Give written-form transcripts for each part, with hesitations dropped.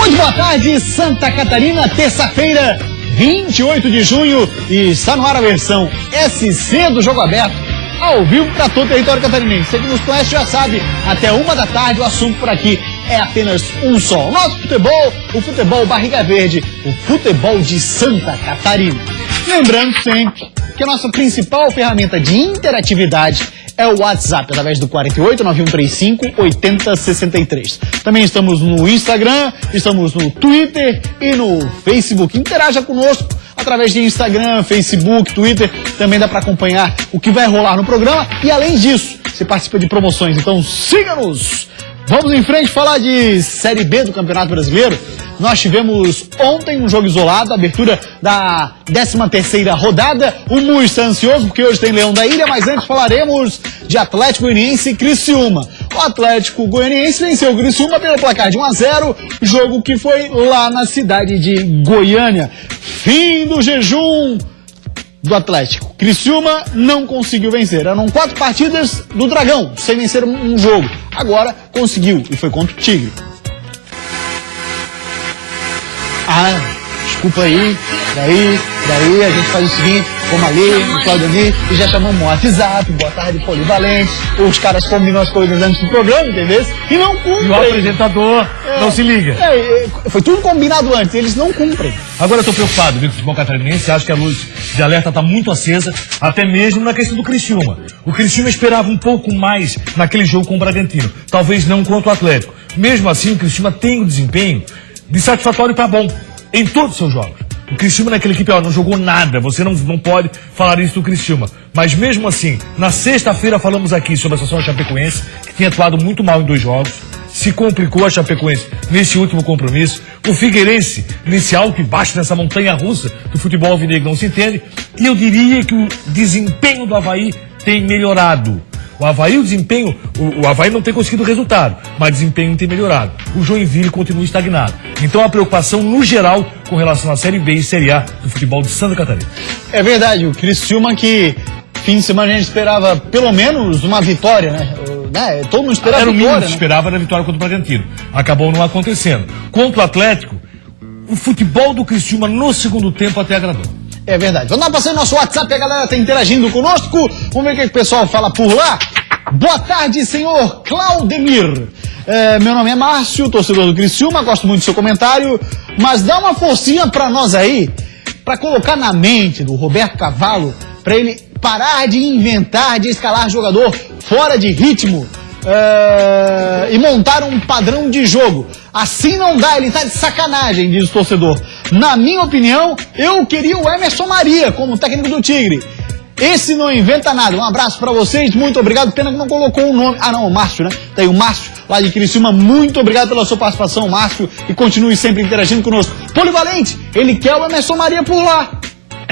Muito boa tarde, Santa Catarina, terça-feira, 28 de junho, e está no ar a versão SC do Jogo Aberto, ao vivo para todo o território catarinense. Você que nos conhece já sabe, até 1 da tarde o assunto por aqui é apenas um só. O nosso futebol, o futebol barriga verde, o futebol de Santa Catarina. Lembrando sempre que a nossa principal ferramenta de interatividade é o WhatsApp, através do 48-9135-8063. Também estamos no Instagram, estamos no Twitter e no Facebook. Interaja conosco através de Instagram, Facebook, Twitter. Também dá para acompanhar o que vai rolar no programa. E além disso, você participa de promoções. Então siga-nos! Vamos em frente falar de Série B do Campeonato Brasileiro. Nós tivemos ontem um jogo isolado, a abertura da 13ª rodada. O Mu está ansioso porque hoje tem Leão da Ilha, mas antes falaremos de Atlético Goianiense e Criciúma. O Atlético Goianiense venceu o Criciúma pelo placar de 1-0, jogo que foi lá na cidade de Goiânia. Fim do jejum do Atlético. Criciúma não conseguiu vencer. Eram 4 partidas do Dragão, sem vencer um jogo. Agora conseguiu, e foi contra o Tigre. Desculpa aí, daí a gente faz o seguinte, como ali, no Claudio ali, e já chamamos o WhatsApp, boa tarde, polivalente, os caras combinam as coisas antes do programa, entendeu? E não cumprem. E o apresentador não se liga. Foi tudo combinado antes, eles não cumprem. Agora eu tô preocupado, viu, com o futebol catarinense, acho que a luz de alerta tá muito acesa, até mesmo na questão do Criciúma. O Criciúma esperava um pouco mais naquele jogo com o Bragantino, talvez não contra o Atlético. Mesmo assim, o Criciúma tem um desempenho de satisfatório para bom em todos os seus jogos. O Criciúma naquela equipe não jogou nada, você não pode falar isso do Criciúma. Mas mesmo assim, na sexta-feira falamos aqui sobre a situação da Chapecoense, que tinha atuado muito mal em 2 jogos, se complicou a Chapecoense nesse último compromisso. O Figueirense, nesse alto e baixo, nessa montanha russa do futebol alvinegro, não se entende. E eu diria que o desempenho do Avaí tem melhorado. O Avaí, o Avaí não tem conseguido resultado, mas o desempenho tem melhorado. O Joinville continua estagnado. Então a preocupação no geral com relação à Série B e Série A do futebol de Santa Catarina. É verdade, o Criciúma que fim de semana a gente esperava pelo menos uma vitória, né? Todo mundo esperava era vitória, o mínimo que né? esperava era a vitória contra o Bragantino. Acabou não acontecendo. Contra o Atlético, o futebol do Criciúma no segundo tempo até agradou. É verdade. Vamos lá, passando nosso WhatsApp, a galera tá interagindo conosco. Vamos ver o que o pessoal fala por lá. Boa tarde, senhor Claudemir. Meu nome é Márcio, torcedor do Criciúma, gosto muito do seu comentário, mas dá uma forcinha pra nós aí, pra colocar na mente do Roberto Cavalo, pra ele parar de inventar, de escalar jogador fora de ritmo. E montar um padrão de jogo. Assim não dá, ele tá de sacanagem, diz o torcedor. Na minha opinião, eu queria o Emerson Maria como técnico do Tigre. Esse não inventa nada. Um abraço pra vocês, muito obrigado. Pena que não colocou o nome. Não, o Márcio, né? Tá aí o Márcio, lá de Criciúma. Muito obrigado pela sua participação, Márcio. E continue sempre interagindo conosco. Polivalente, ele quer o Emerson Maria por lá.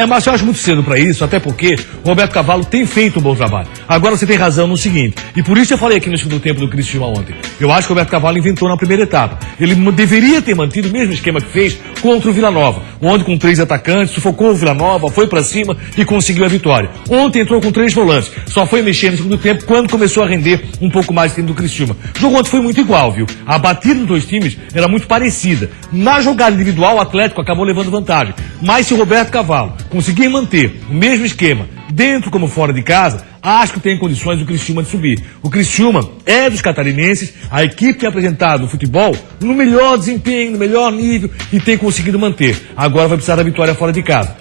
Mas eu acho muito cedo para isso, até porque o Roberto Cavalo tem feito um bom trabalho. Agora você tem razão no seguinte, e por isso eu falei aqui no segundo tempo do Criciúma ontem. Eu acho que o Roberto Cavalo inventou na primeira etapa. Ele deveria ter mantido o mesmo esquema que fez contra o Vila Nova, onde com 3 atacantes, sufocou o Vila Nova, foi para cima e conseguiu a vitória. Ontem entrou com 3 volantes, só foi mexer no segundo tempo quando começou a render um pouco mais o time do Criciúma. O jogo ontem foi muito igual, viu? A batida dos 2 times era muito parecida. Na jogada individual, o Atlético acabou levando vantagem. Mas se o Roberto Cavalo conseguir manter o mesmo esquema, dentro como fora de casa, acho que tem condições do Criciúma de subir. O Criciúma é dos catarinenses, a equipe tem apresentado o futebol no melhor desempenho, no melhor nível e tem conseguido manter. Agora vai precisar da vitória fora de casa.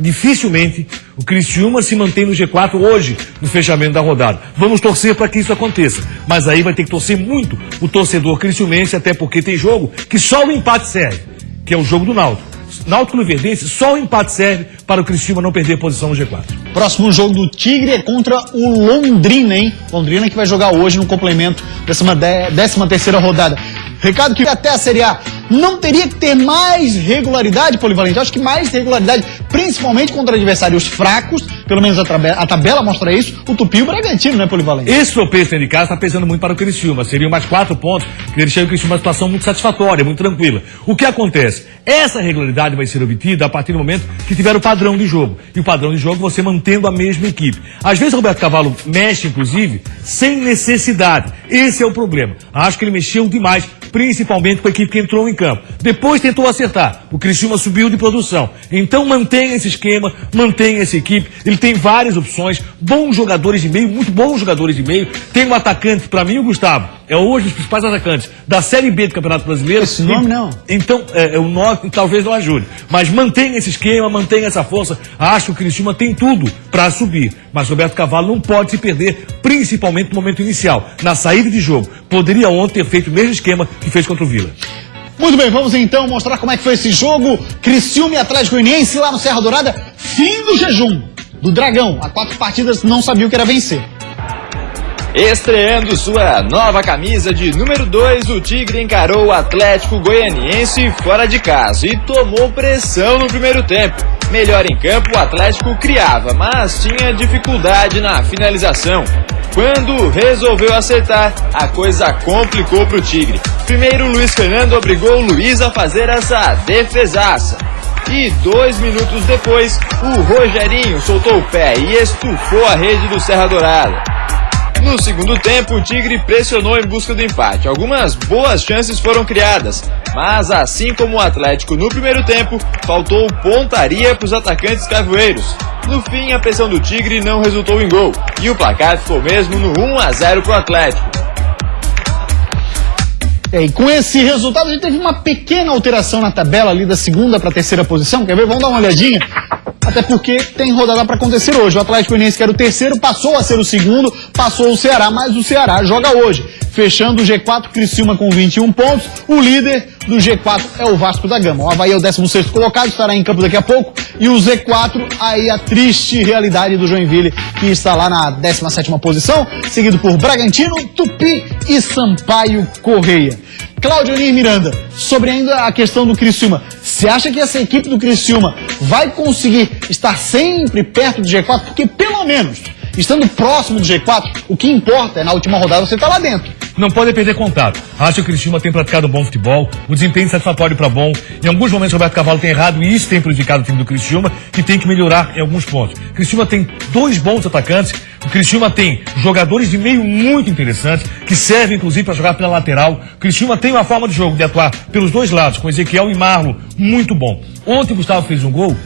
Dificilmente o Criciúma se mantém no G4 hoje, no fechamento da rodada. Vamos torcer para que isso aconteça, mas aí vai ter que torcer muito o torcedor criciumense, até porque tem jogo que só o empate serve, que é o jogo do Náutico. Náutico Luverdense, só o empate serve para o Criciúma não perder posição no G4. Próximo jogo do Tigre é contra o Londrina, hein? Londrina que vai jogar hoje no complemento dessa 13ª rodada. Recado que até a Série A não teria que ter mais regularidade, Polivalente. Eu acho que mais regularidade, principalmente contra adversários fracos, pelo menos a tabela mostra isso, o Tupi e o Bragantino, né, Polivalente? Esse tropeço dentro de casa está pesando muito para o Criciúma. Seriam mais 4 pontos, que deixaria o Criciúma uma situação muito satisfatória, muito tranquila. O que acontece? Essa regularidade vai ser obtida a partir do momento que tiver o padrão de jogo. E o padrão de jogo você mantendo a mesma equipe. Às vezes o Roberto Cavalo mexe, inclusive, sem necessidade. Esse é o problema. Acho que ele mexeu demais principalmente com a equipe que entrou em campo. Depois tentou acertar. O Criciúma subiu de produção. Então mantenha esse esquema, mantenha essa equipe. Ele tem várias opções, bons jogadores de meio, muito bons jogadores de meio. Tem um atacante, para mim o Gustavo, é hoje um dos principais atacantes da Série B do Campeonato Brasileiro. Esse nome não. Então, o nome talvez não ajude. Mas mantenha esse esquema, mantenha essa força. Acho que o Criciúma tem tudo para subir. Mas Roberto Cavalo não pode se perder, principalmente no momento inicial, na saída de jogo. Poderia ontem ter feito o mesmo esquema que fez contra o Vila. Muito bem, vamos então mostrar como é que foi esse jogo. Criciúma e Atlético Goianiense lá no Serra Dourada. Fim do jejum do Dragão. Há 4 partidas não sabia o que era vencer. Estreando sua nova camisa de número 2, o Tigre encarou o Atlético Goianiense fora de casa e tomou pressão no primeiro tempo. Melhor em campo, o Atlético criava, mas tinha dificuldade na finalização. Quando resolveu acertar, a coisa complicou para o Tigre. Primeiro, Luiz Fernando obrigou o Luiz a fazer essa defesaça. E 2 minutos depois, o Rogerinho soltou o pé e estufou a rede do Serra Dourada. No segundo tempo, o Tigre pressionou em busca do empate. Algumas boas chances foram criadas, mas assim como o Atlético no primeiro tempo, faltou pontaria para os atacantes cavoeiros. No fim, a pressão do Tigre não resultou em gol, e o placar ficou mesmo no 1-0 para o Atlético. E com esse resultado, a gente teve uma pequena alteração na tabela ali da segunda para a terceira posição. Quer ver? Vamos dar uma olhadinha. Até porque tem rodada para acontecer hoje. O Atlético Goianiense, que era o terceiro, passou a ser o segundo, passou o Ceará, mas o Ceará joga hoje. Fechando o G4, Criciúma com 21 pontos. O líder do G4 é o Vasco da Gama. O Avaí é o 16º colocado, estará em campo daqui a pouco. E o Z4, aí a triste realidade do Joinville, que está lá na 17ª posição, seguido por Bragantino, Tupi e Sampaio Correia. Cláudio Onir Miranda, sobre ainda a questão do Criciúma, você acha que essa equipe do Criciúma vai conseguir estar sempre perto do G4? Porque pelo menos, estando próximo do G4, o que importa é na última rodada você estar lá dentro. Não pode perder contato. Acho que o Criciúma tem praticado bom futebol, o desempenho satisfatório para bom. Em alguns momentos o Roberto Cavalo tem errado e isso tem prejudicado o time do Criciúma, que tem que melhorar em alguns pontos. O Criciúma tem 2 bons atacantes, o Criciúma tem jogadores de meio muito interessantes, que servem inclusive para jogar pela lateral. O Criciúma tem uma forma de jogo de atuar pelos 2 lados, com Ezequiel e Marlon, muito bom. Ontem o Gustavo fez um gol.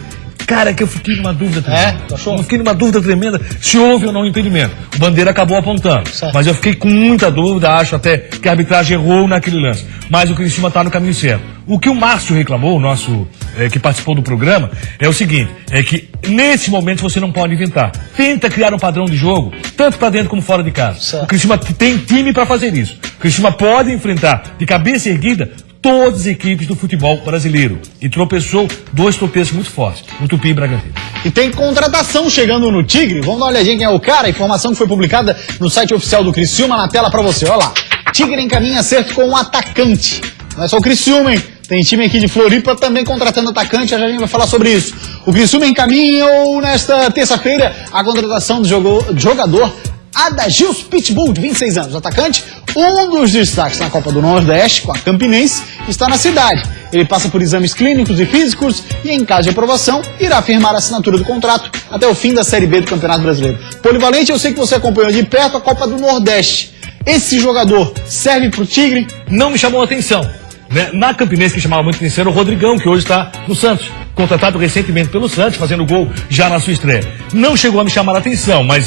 Cara, que eu fiquei numa dúvida tremenda. Eu fiquei numa dúvida tremenda se houve ou não impedimento. O Bandeira acabou apontando. Certo. Mas eu fiquei com muita dúvida, acho até que a arbitragem errou naquele lance. Mas o Criciúma está no caminho certo. O que o Márcio reclamou, o nosso que participou do programa, é o seguinte, é que nesse momento você não pode inventar. Tenta criar um padrão de jogo, tanto para dentro como fora de casa. Certo. O Criciúma tem time para fazer isso. O Criciúma pode enfrentar de cabeça erguida todas as equipes do futebol brasileiro. E tropeçou 2 tropeços muito fortes, o Tupi e Bragantino. E tem contratação chegando no Tigre. Vamos dar uma olhadinha quem é o cara. A informação que foi publicada no site oficial do Criciúma na tela pra você. Olha lá. Tigre encaminha acerto com um atacante. Não é só o Criciúma, hein? Tem time aqui de Floripa também contratando atacante. Já a gente vai falar sobre isso. O Criciúma encaminhou nesta terça-feira a contratação do jogador Adagils Pitbull, de 26 anos, atacante, um dos destaques na Copa do Nordeste com a Campinense, está na cidade. Ele passa por exames clínicos e físicos e, em caso de aprovação, irá firmar a assinatura do contrato até o fim da Série B do Campeonato Brasileiro. Polivalente, eu sei que você acompanhou de perto a Copa do Nordeste. Esse jogador serve para o Tigre? Não me chamou a atenção. Né? Na Campinense, que chamava muito atenção, era o Rodrigão, que hoje está no Santos. Contratado recentemente pelo Santos, fazendo gol já na sua estreia. Não chegou a me chamar a atenção, mas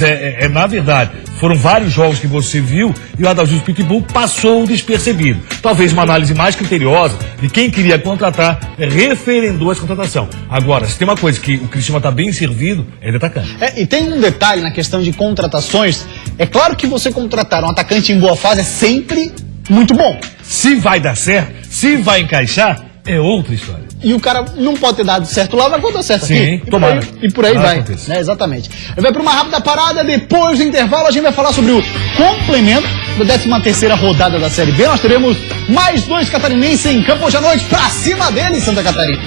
na verdade, foram vários jogos que você viu e o Adalgis Pitbull passou despercebido. Talvez uma análise mais criteriosa de quem queria contratar referendou essa contratação. Agora, se tem uma coisa que o Criciúma está bem servido, é de atacante. E tem um detalhe na questão de contratações. É claro que você contratar um atacante em boa fase é sempre muito bom. Se vai dar certo, se vai encaixar, é outra história. E o cara não pode ter dado certo lá, vai dar certo aqui. Sim, tomara. E por aí vai. Né? Exatamente. Vai para uma rápida parada, depois do intervalo a gente vai falar sobre o complemento da 13ª rodada da Série B. Nós teremos mais 2 catarinenses em campo hoje à noite, pra cima deles, Santa Catarina.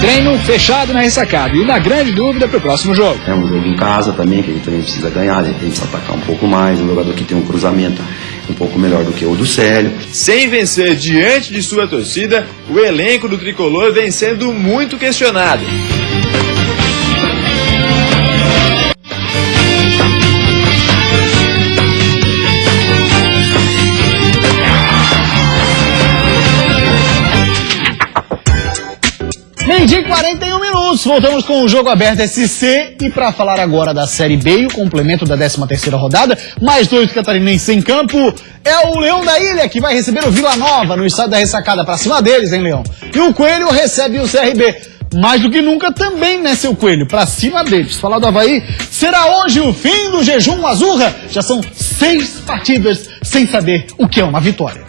Treino fechado na ressacada e uma grande dúvida para o próximo jogo. É um jogo em casa também, que a gente também precisa ganhar, a gente tem que se atacar um pouco mais, um jogador que tem um cruzamento um pouco melhor do que o do Célio. Sem vencer diante de sua torcida, o elenco do Tricolor vem sendo muito questionado. Meio-dia e 41 minutos, voltamos com o Jogo Aberto SC e para falar agora da Série B e o complemento da 13ª rodada, mais 2 catarinenses em campo, é o Leão da Ilha que vai receber o Vila Nova no estádio da Ressacada, para cima deles, hein, Leão? E o Coelho recebe o CRB, mais do que nunca também, né, seu Coelho, para cima deles. Falar do Avaí, será hoje o fim do jejum azurra? Já são 6 partidas sem saber o que é uma vitória.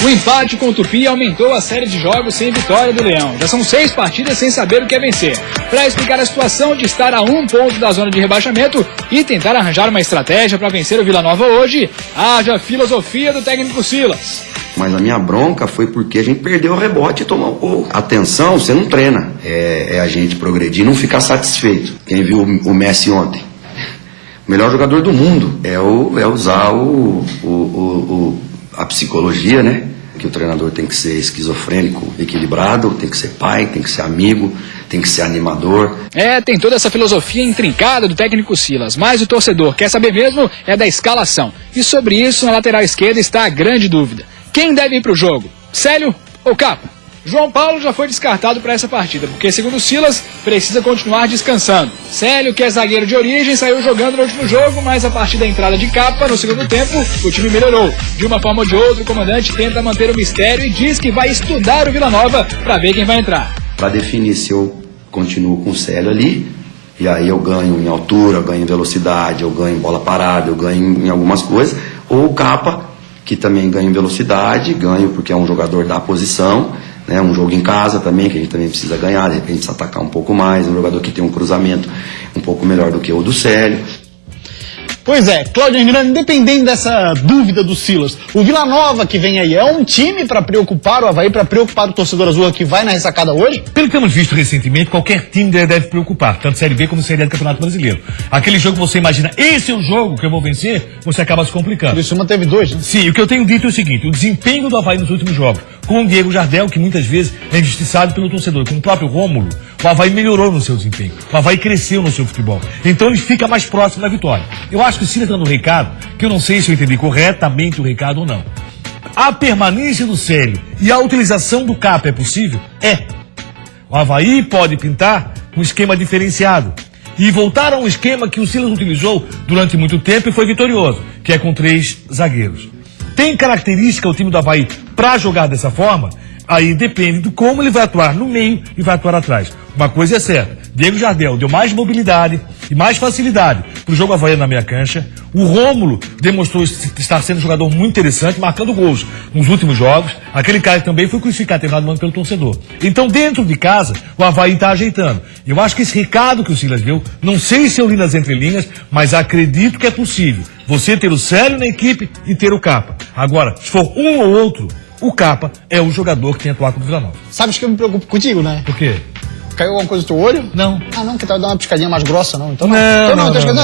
O empate com o Tupi aumentou a série de jogos sem vitória do Leão. Já são 6 partidas sem saber o que é vencer. Para explicar a situação de estar a 1 ponto da zona de rebaixamento e tentar arranjar uma estratégia para vencer o Vila Nova hoje, haja filosofia do técnico Silas. Mas a minha bronca foi porque a gente perdeu o rebote e tomou o gol. Atenção, você não treina. É a gente progredir e não ficar satisfeito. Quem viu o Messi ontem? O melhor jogador do mundo é usar a psicologia, né? Que o treinador tem que ser esquizofrênico, equilibrado, tem que ser pai, tem que ser amigo, tem que ser animador. Tem toda essa filosofia intrincada do técnico Silas, mas o torcedor quer saber mesmo é da escalação. E sobre isso, na lateral esquerda está a grande dúvida. Quem deve ir para o jogo? Célio ou Capa? João Paulo já foi descartado para essa partida, porque, segundo Silas, precisa continuar descansando. Célio, que é zagueiro de origem, saiu jogando no último jogo, mas a partir da entrada de Capa, no segundo tempo, o time melhorou. De uma forma ou de outra, o comandante tenta manter o mistério e diz que vai estudar o Vila Nova para ver quem vai entrar. Para definir se eu continuo com o Célio ali, e aí eu ganho em altura, eu ganho em velocidade, eu ganho em bola parada, eu ganho em algumas coisas, ou o Capa, que também ganha em velocidade, ganho porque é um jogador da posição, né, um jogo em casa também, que a gente também precisa ganhar, de repente precisa atacar um pouco mais, um jogador que tem um cruzamento um pouco melhor do que o do Célio. Pois é, Cláudio Miranda, independente dessa dúvida do Silas, o Vila Nova que vem aí é um time para preocupar o Avaí, para preocupar o torcedor azul que vai na ressacada hoje? Pelo que temos visto recentemente, qualquer time deve preocupar, tanto Série B como Série A do Campeonato Brasileiro. Aquele jogo que você imagina, esse é o jogo que eu vou vencer, você acaba se complicando. Isso manteve 2, né? Sim, o que eu tenho dito é o seguinte, o desempenho do Avaí nos últimos jogos, com o Diego Jardel, que muitas vezes é injustiçado pelo torcedor, com o próprio Rômulo, o Avaí melhorou no seu desempenho, o Avaí cresceu no seu futebol. Então ele fica mais próximo da vitória. Eu acho que o Silas dando um recado, que eu não sei se eu entendi corretamente o recado ou não. A permanência do Célio e a utilização do Capa é possível? É. O Avaí pode pintar um esquema diferenciado e voltar a um esquema que o Silas utilizou durante muito tempo e foi vitorioso, que é com 3 zagueiros. Tem característica o time do Avaí para jogar dessa forma? Aí depende de como ele vai atuar no meio e vai atuar atrás. Uma coisa é certa, Diego Jardel deu mais mobilidade e mais facilidade para o jogo havaiano na meia cancha. O Rômulo demonstrou estar sendo um jogador muito interessante, marcando gols nos últimos jogos. Aquele cara também foi crucificado pelo torcedor. Então, dentro de casa, o Avaí está ajeitando. Eu acho que esse recado que o Silas deu, não sei se eu li nas entrelinhas, mas acredito que é possível você ter o Célio na equipe e ter o Capa. Agora, se for um ou outro, o Capa é o jogador que tem atuado com o Vila Nova. Sabes que eu me preocupo contigo, né? Por quê? Caiu alguma coisa no teu olho? Não. Ah, não, que tava dando uma piscadinha mais grossa, não. Então Não,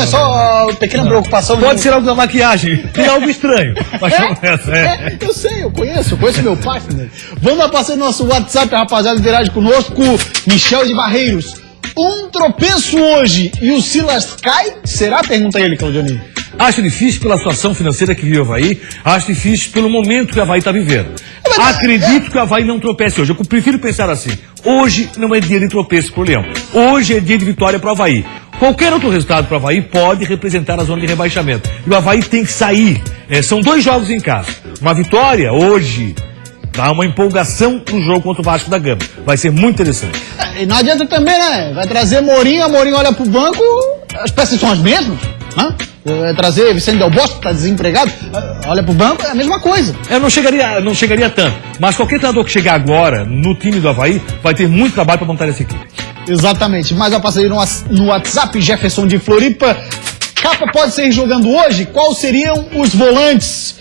é só pequena preocupação. Pode ser algo da maquiagem, tem algo estranho. Mas não é essa, eu sei, eu conheço meu partner. Vamos passar no nosso WhatsApp, rapaziada, interage conosco, Michel de Barreiros. Um tropeço hoje e o Silas cai? Será? Pergunta ele, Claudioni. Acho difícil pela situação financeira que vive o Avaí, acho difícil pelo momento que o Avaí está vivendo. Acredito que o Avaí não tropece hoje. Eu prefiro pensar assim, hoje não é dia de tropeço pro Leão, hoje é dia de vitória pro Avaí. Qualquer outro resultado pro Avaí pode representar a zona de rebaixamento. E o Avaí tem que sair, são 2 jogos em casa. Uma vitória hoje dá uma empolgação pro jogo contra o Vasco da Gama. Vai ser muito interessante. E não adianta também, né? Vai trazer Mourinho, a Mourinho olha pro banco, as peças são as mesmas, né? Vai trazer Vicente Del Bosque, que tá desempregado, olha pro banco, é a mesma coisa. Eu não chegaria tanto, mas qualquer treinador que chegar agora no time do Avaí vai ter muito trabalho para montar essa equipe. Exatamente, mais uma parceria no WhatsApp, Jefferson de Floripa. Capa pode sair jogando hoje? Quais seriam os volantes?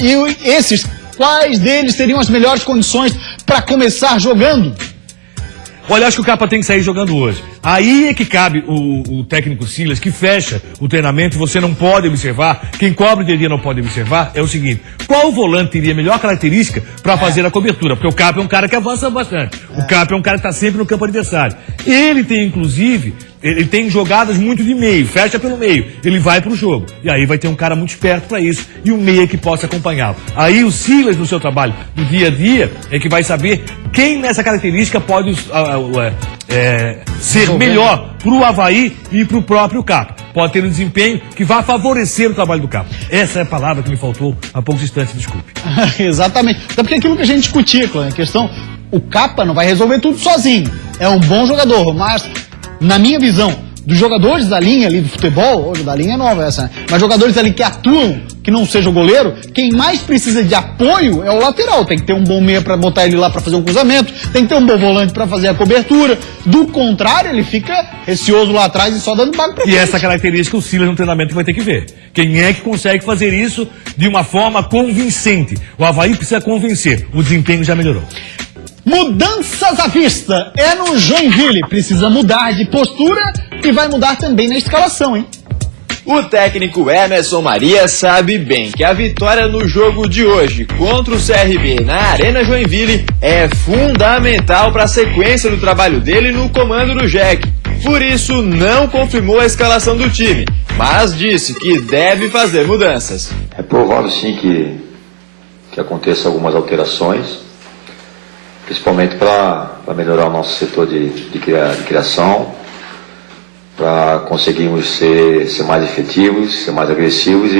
E esses, quais deles teriam as melhores condições para começar jogando? Olha, acho que o Capa tem que sair jogando hoje. Aí é que cabe o técnico Silas, que fecha o treinamento, você não pode observar, quem cobre de dia não pode observar, é o seguinte, qual volante teria a melhor característica para fazer a cobertura? Porque o Capa é um cara que avança bastante, o Capa é um cara que está sempre no campo adversário. Ele tem, inclusive, Ele tem jogadas muito de meio, fecha pelo meio, ele vai pro jogo. E aí vai ter um cara muito esperto para isso e um meia que possa acompanhá-lo. Aí o Silas, no seu trabalho do dia a dia, é que vai saber quem nessa característica pode ser melhor pro Avaí e pro próprio Capa. Pode ter um desempenho que vai favorecer o trabalho do Capa. Essa é a palavra que me faltou há poucos instantes, desculpe. Exatamente. Até porque aquilo que a gente discutia, Cláudio, a questão, o Capa não vai resolver tudo sozinho. É um bom jogador, mas, na minha visão, dos jogadores da linha ali do futebol, hoje da linha é nova essa, né? Mas jogadores ali que atuam, que não seja o goleiro, quem mais precisa de apoio é o lateral. Tem que ter um bom meia para botar ele lá para fazer um cruzamento, tem que ter um bom volante para fazer a cobertura. Do contrário, ele fica receoso lá atrás e só dando bago pra frente. E essa característica o Silas no treinamento vai ter que ver. Quem é que consegue fazer isso de uma forma convincente? O Avaí precisa convencer, o desempenho já melhorou. Mudanças à vista. É no Joinville. Precisa mudar de postura e vai mudar também na escalação, hein? O técnico Emerson Maria sabe bem que a vitória no jogo de hoje contra o CRB na Arena Joinville é fundamental para a sequência do trabalho dele no comando do Jack. Por isso, não confirmou a escalação do time, mas disse que deve fazer mudanças. É provável sim que aconteça algumas alterações, principalmente para melhorar o nosso setor de criação, para conseguirmos ser mais efetivos, ser mais agressivos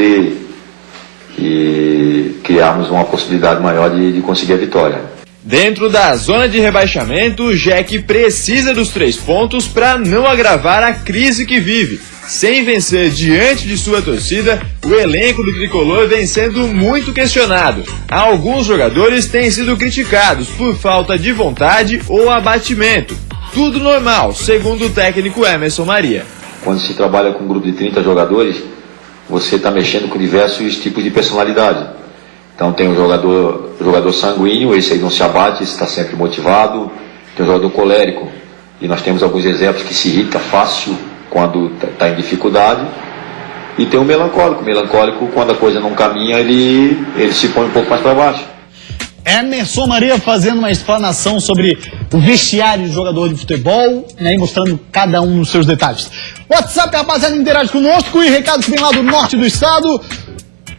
e criarmos uma possibilidade maior de conseguir a vitória. Dentro da zona de rebaixamento, o Jack precisa dos 3 pontos para não agravar a crise que vive. Sem vencer diante de sua torcida, o elenco do tricolor vem sendo muito questionado. Alguns jogadores têm sido criticados por falta de vontade ou abatimento. Tudo normal, segundo o técnico Emerson Maria. Quando se trabalha com um grupo de 30 jogadores, você está mexendo com diversos tipos de personalidade. Então tem o jogador sanguíneo, esse aí não se abate, esse está sempre motivado. Tem o jogador colérico, e nós temos alguns exemplos que se irrita fácil quando está em dificuldade. E tem o melancólico. O melancólico, quando a coisa não caminha, ele se põe um pouco mais para baixo. Emerson Maria fazendo uma explanação sobre o vestiário de jogador de futebol, né, e mostrando cada um dos seus detalhes. WhatsApp, rapaziada, interage conosco e recado que vem lá do norte do estado.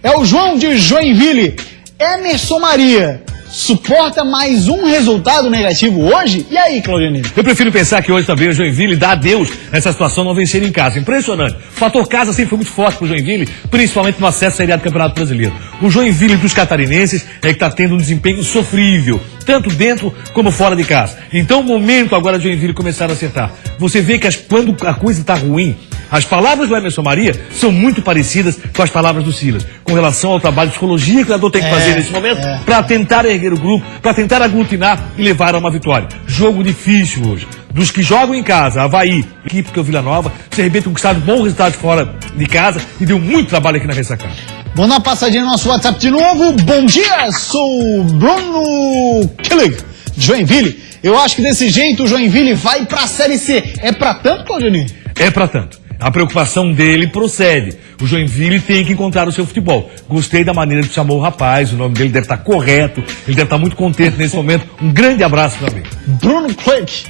É o João de Joinville. Emerson Maria suporta mais um resultado negativo hoje? E aí, Claudionino? Eu prefiro pensar que hoje também o Joinville dá adeus nessa situação não vencer em casa. Impressionante. O fator casa sempre foi muito forte pro Joinville, principalmente no acesso à Série A do Campeonato Brasileiro. O Joinville dos catarinenses é que está tendo um desempenho sofrível, tanto dentro como fora de casa. Então o momento agora de Joinville começar a acertar. Você vê que quando a coisa está ruim, as palavras do Emerson Maria são muito parecidas com as palavras do Silas, com relação ao trabalho de psicologia que o treinador tem que fazer nesse momento para tentar erguer o grupo, para tentar aglutinar e levar a uma vitória. Jogo difícil hoje. Dos que jogam em casa, Avaí, equipe que é o Vila Nova, o CRB tem conquistado bons resultados fora de casa e deu muito trabalho aqui na ressacada. Vamos dar uma passadinha no nosso WhatsApp de novo. Bom dia, sou o Bruno Killig, de Joinville. Eu acho que desse jeito o Joinville vai pra Série C. É pra tanto, Claudionino? É pra tanto. A preocupação dele procede. O Joinville tem que encontrar o seu futebol. Gostei da maneira que chamou o rapaz, o nome dele deve estar correto, ele deve estar muito contente nesse momento. Um grande abraço para mim. Bruno Clark.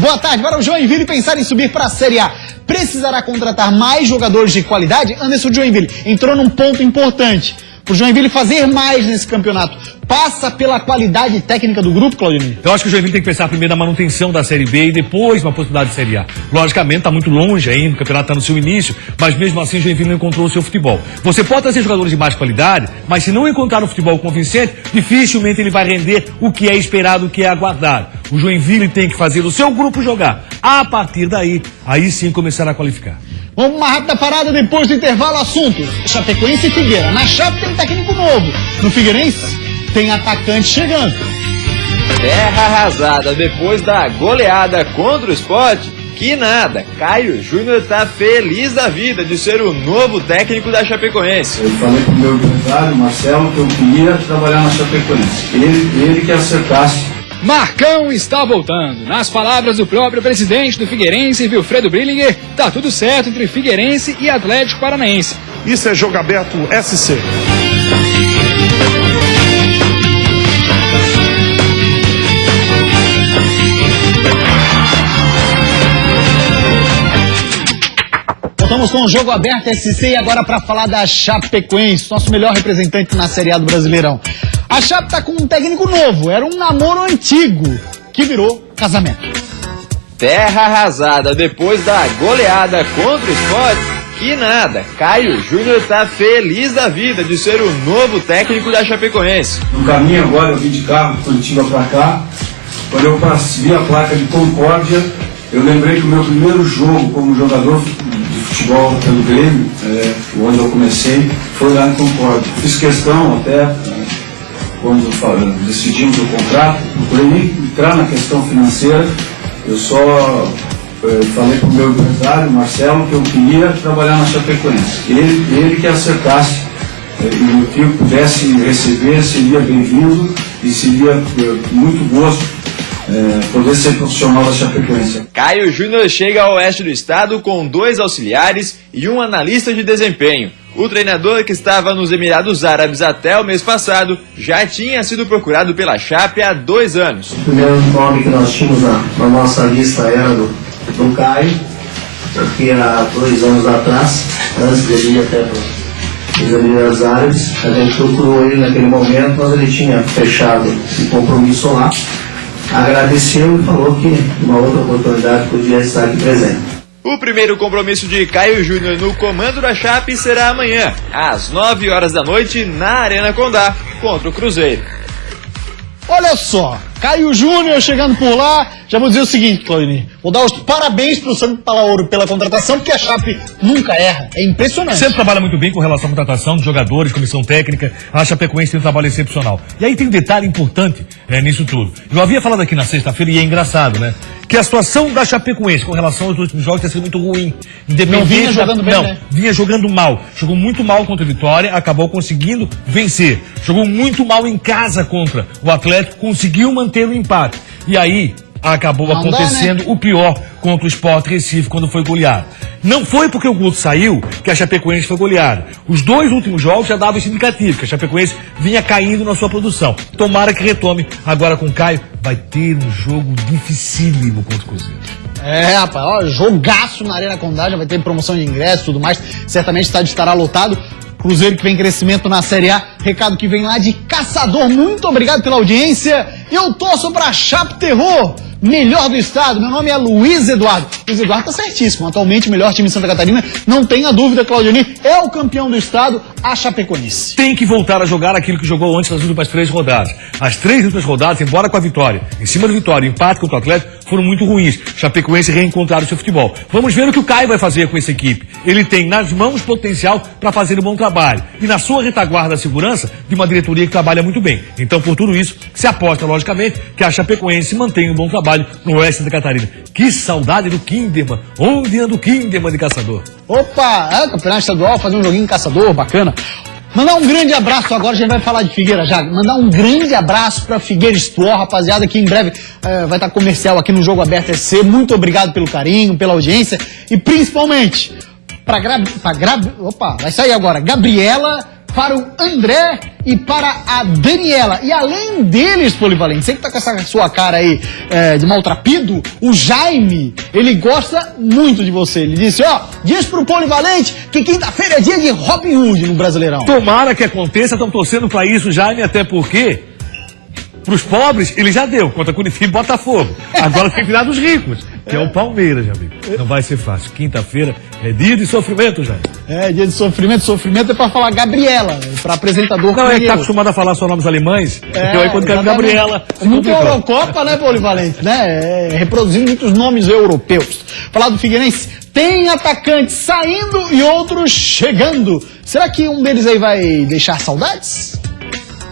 Boa tarde. Para o Joinville pensar em subir para a Série A, precisará contratar mais jogadores de qualidade? Anderson Joinville entrou num ponto importante. Para o Joinville fazer mais nesse campeonato, passa pela qualidade técnica do grupo, Claudionino? Eu acho que o Joinville tem que pensar primeiro na manutenção da Série B e depois uma possibilidade de Série A. Logicamente, está muito longe ainda, o campeonato está no seu início, mas mesmo assim o Joinville não encontrou o seu futebol. Você pode trazer jogadores de mais qualidade, mas se não encontrar um futebol convincente, dificilmente ele vai render o que é esperado, o que é aguardado. O Joinville tem que fazer o seu grupo jogar. A partir daí, aí sim começar a qualificar. Vamos uma rápida parada depois do intervalo. Assunto: Chapecoense e Figueira. Na Chape tem técnico novo. No Figueirense tem atacante chegando. Terra arrasada depois da goleada contra o Sport. Que nada, Caio Júnior tá feliz da vida de ser o novo técnico da Chapecoense. Eu falei com o meu empresário, Marcelo, que eu queria trabalhar na Chapecoense. Ele que acertasse. Marcão está voltando. Nas palavras do próprio presidente do Figueirense, Wilfredo Brillinger, tá tudo certo entre Figueirense e Atlético Paranaense. Isso é Jogo Aberto SC. Estamos com o Jogo Aberto SC e agora para falar da Chapecoense, nosso melhor representante na Série A do Brasileirão. A Chape tá com um técnico novo, era um namoro antigo, que virou casamento. Terra arrasada depois da goleada contra o Sport, que nada, Caio Júnior tá feliz da vida de ser o novo técnico da Chapecoense. No caminho agora, eu vim de carro, Curitiba pra cá, quando eu vi a placa de Concórdia, eu lembrei que o meu primeiro jogo como jogador de futebol pelo Grêmio, onde eu comecei, foi lá em Concórdia. Fiz questão até, quando decidimos o contrato, procurei nem entrar na questão financeira, eu só falei para o meu empresário, Marcelo, que eu queria trabalhar na Chapecoense. Ele que acertasse e o que eu pudesse receber seria bem-vindo e seria muito gosto poder ser profissional da Chapecoense. Caio Júnior chega ao oeste do estado com 2 auxiliares e um analista de desempenho. O treinador, que estava nos Emirados Árabes até o mês passado, já tinha sido procurado pela Chape há 2 anos. O primeiro nome que nós tínhamos na nossa lista era do Caio, porque há 2 anos atrás, antes dele ir até os Emirados Árabes, a gente procurou ele naquele momento, mas ele tinha fechado o compromisso lá. Agradeceu e falou que uma outra oportunidade podia estar aqui presente. O primeiro compromisso de Caio Júnior no comando da Chape será amanhã, às 9 horas da noite, na Arena Condá, contra o Cruzeiro. Olha só, Caio Júnior chegando por lá. Já vou dizer o seguinte, Claudinei, vou dar os parabéns pro Santo Palaoro pela contratação, porque a Chape nunca erra, é impressionante. Sempre trabalha muito bem com relação à contratação de jogadores, comissão técnica. A Chapecoense tem um trabalho excepcional. E aí tem um detalhe importante nisso tudo. Eu havia falado aqui na sexta-feira, e é engraçado, né? Que a situação da Chapecoense com relação aos últimos jogos tem sido muito ruim. Não vinha jogando bem, né? Vinha jogando mal. Jogou muito mal contra o Vitória, acabou conseguindo vencer. Jogou muito mal em casa contra o Atlético, conseguiu manter o empate. E aí acabou acontecendo o pior contra o Sport Recife quando foi goleado. Não foi porque o Guto saiu que a Chapecoense foi goleada. Os 2 últimos jogos já davam esse indicativo, que a Chapecoense vinha caindo na sua produção. Tomara que retome agora com o Caio. Vai ter um jogo dificílimo contra o Cruzeiro. Rapaz, ó, jogaço na Arena Condá, já vai ter promoção de ingressos e tudo mais. Certamente o estádio estará lotado. Cruzeiro que vem em crescimento na Série A. Recado que vem lá de Caçador. Muito obrigado pela audiência. Eu torço pra Chape Terror, melhor do estado. Meu nome é Luiz Eduardo. Luiz Eduardo tá certíssimo. Atualmente, melhor time de Santa Catarina. Não tenha dúvida, Claudionir. É o campeão do estado, a Chapecoense. Tem que voltar a jogar aquilo que jogou antes nas últimas 3 rodadas. As 3 últimas rodadas, embora com a vitória, em cima do Vitória, empate contra o Atlético, foram muito ruins. Chapecoense reencontraram o seu futebol. Vamos ver o que o Caio vai fazer com essa equipe. Ele tem nas mãos potencial para fazer um bom trabalho. E na sua retaguarda a segurança de uma diretoria que trabalha muito bem. Então, por tudo isso, se aposta, logicamente, que a Chapecoense mantenha um bom trabalho no oeste da Catarina. Que saudade do Kinderman. Onde anda o Kinderman de Caçador? Opa, campeonato estadual, fazer um joguinho em Caçador, bacana. Mandar um grande abraço, agora a gente vai falar de Figueira já. Mandar um grande abraço pra Figueira Store, rapaziada, que em breve vai estar comercial aqui no Jogo Aberto SC. Muito obrigado pelo carinho, pela audiência e principalmente vai sair agora, Gabriela, para o André e para a Daniela. E além deles, Polivalente, você que tá com essa sua cara aí de maltrapido, o Jaime, ele gosta muito de você. Ele disse, diz pro Polivalente que quinta-feira é dia de Robin Hood no Brasileirão. Tomara que aconteça, estão torcendo pra isso, Jaime, até porque pros pobres ele já deu, contra Curitiba e Botafogo. Agora tem que virar dos ricos, que é o Palmeiras, meu amigo. Não vai ser fácil. Quinta-feira é dia de sofrimento, Jaime. Dia de sofrimento. Sofrimento é pra falar Gabriela, pra apresentador. Não, é que tá acostumado a falar só nomes alemães. Então aí quando quer Gabriela. Muito Eurocopa, né, Polivalente? Né? Reproduzindo muitos nomes europeus. Falar do Figueirense, tem atacantes saindo e outros chegando. Será que um deles aí vai deixar saudades?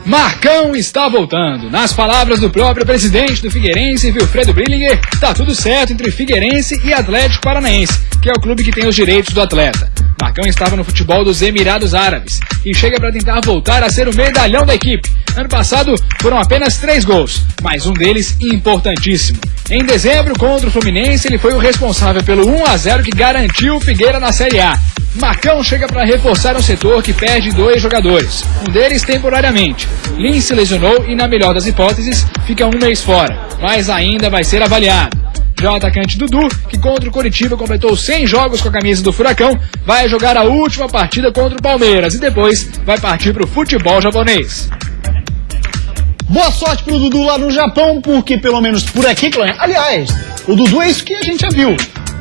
Marcão está voltando. Nas palavras do próprio presidente do Figueirense, Wilfredo Brillinger, tá tudo certo entre Figueirense e Atlético Paranaense, que é o clube que tem os direitos do atleta. Marcão estava no futebol dos Emirados Árabes e chega para tentar voltar a ser o medalhão da equipe. Ano passado foram apenas 3 gols, mas um deles importantíssimo. Em dezembro, contra o Fluminense, ele foi o responsável pelo 1-0 que garantiu o Figueira na Série A. Marcão chega para reforçar um setor que perde 2 jogadores, um deles temporariamente. Lins se lesionou e, na melhor das hipóteses, fica um mês fora, mas ainda vai ser avaliado. Já o atacante Dudu, que contra o Coritiba completou 100 jogos com a camisa do Furacão, vai jogar a última partida contra o Palmeiras e depois vai partir para o futebol japonês. Boa sorte pro Dudu lá no Japão, porque pelo menos por aqui, aliás, o Dudu é isso que a gente já viu.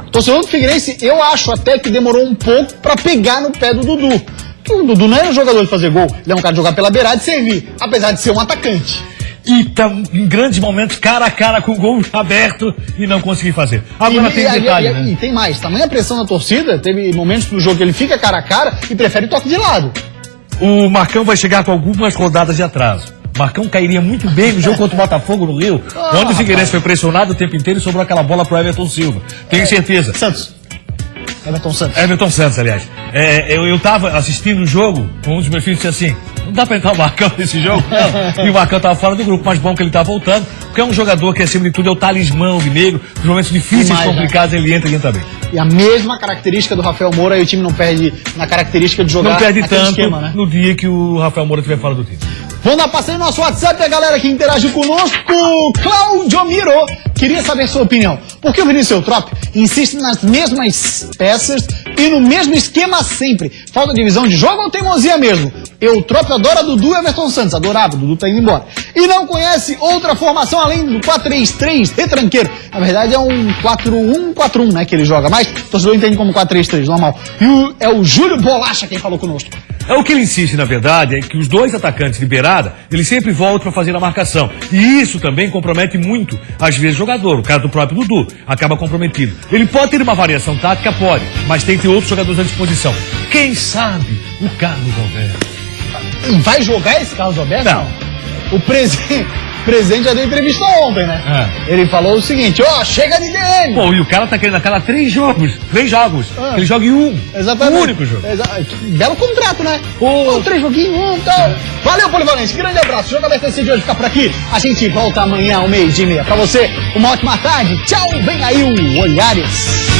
O torcedor do Figueirense, eu acho até que demorou um pouco pra pegar no pé do Dudu. Porque o Dudu não é um jogador de fazer gol, ele é um cara de jogar pela beirada e servir, apesar de ser um atacante. E tá em grandes momentos, cara a cara com o gol aberto e não conseguir fazer. Agora tem detalhe, né? E tem mais, tamanha pressão da torcida, teve momentos no jogo que ele fica cara a cara e prefere toque de lado. O Marcão vai chegar com algumas rodadas de atraso. Marcão cairia muito bem no jogo contra o Botafogo no Rio, onde o Figueirense foi pressionado o tempo inteiro e sobrou aquela bola pro Everton Silva. Tenho certeza. Everton Santos, aliás. Eu tava assistindo o jogo com um dos meus filhos e disse assim, não dá pra entrar o Marcão nesse jogo? Não. E o Marcão tava fora do grupo, mas bom que ele tá voltando, porque é um jogador que, acima de tudo, é o talismã mineiro. Nos momentos difíceis e complicados, ele entra bem. E a mesma característica do Rafael Moura, aí o time não perde na característica de jogar. Não perde tanto esquema, né? no dia que o Rafael Moura estiver fora do time. Vamos dar passeio no nosso WhatsApp, a galera que interage conosco. Claudio Miro queria saber sua opinião. Por que o Vinícius Eutrópio insiste nas mesmas peças e no mesmo esquema sempre? Falta de visão de jogo ou teimosia mesmo? Eutrópio adora Dudu e Everton Santos. Adorava, Dudu tá indo embora. E não conhece outra formação além do 4-3-3 retranqueiro. Na verdade é um 4-1-4-1, né, que ele joga. Mas o torcedor entende como 4-3-3, normal. E é o Júlio Bolacha quem falou conosco. O que ele insiste, na verdade, é que os dois atacantes de beirada, eles sempre voltam para fazer a marcação. E isso também compromete muito, às vezes, o jogador. O caso do próprio Dudu acaba comprometido. Ele pode ter uma variação tática? Pode. Mas tem que ter outros jogadores à disposição. Quem sabe o Carlos Alberto. E vai jogar esse Carlos Alberto? Não. O presidente já deu entrevista ontem, né? Ele falou o seguinte, chega de DM. Pô, e o cara tá querendo aquela 3 jogos. Ele joga em um. Exatamente. Um único jogo. Belo contrato, né? 3 joguinhos, então. Valeu, Polivalente. Grande abraço. O Jogo da STC de hoje fica por aqui. A gente volta amanhã ao 12:30. Pra você, uma ótima tarde. Tchau. Vem aí o Olhares.